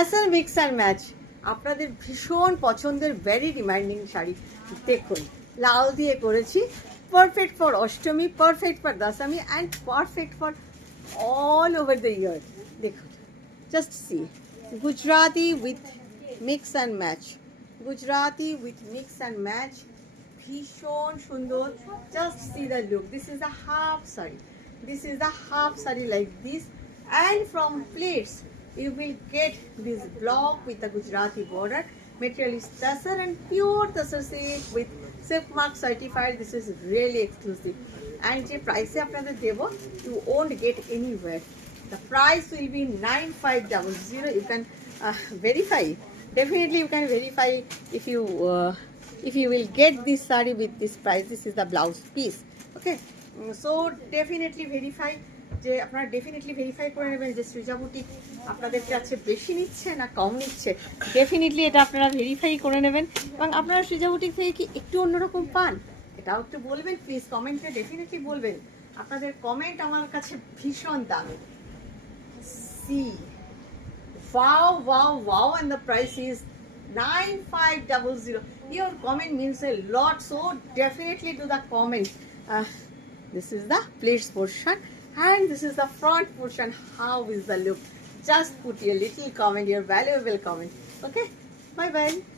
আসল mix and match আপনাদের ভীষণ পছন্দের ভেরি ডিমান্ডিং শাড়ি দেখুন লাল দিয়ে করেছি perfect for Ashtami perfect for Dashami and perfect for all over the year দেখুন just see Gujarati with mix and match Gujarati with mix and match ভীষণ সুন্দর just see the look this is the half sari this is the half saree like this and from plates you will get this block with the Gujarati border material is tussar and pure tussar silk with silk mark certified this is really exclusive and the price আপনাদের দেব you won't get anywhere the price will be 9500 you can verify definitely you can verify if you will get this saree with this price this is the blouse piece okay so definitely verify যে আপনারা definitely verify করে নেবেন যে সৃজা বুটিক আপনাদের কাছে বেশি নিচ্ছে না কম নিচ্ছে ডেফিনেটলি এটা আপনারা ভেরিফাই করে নেবেন এবং আপনারা সৃজা বুটিক থেকে কি একটু অন্যরকম পান এটাও একটু বলবেন প্লিজ কমেন্টে ডেফিনেটলি বলবেন আপনাদের কমেন্ট আমার কাছে ভীষণ দামি C wow wow wow and the price is 9500 your comment means a lot so definitely do the comment this is the plaits portion and this is the front portion how is the look just put your little comment your valuable comment okay bye bye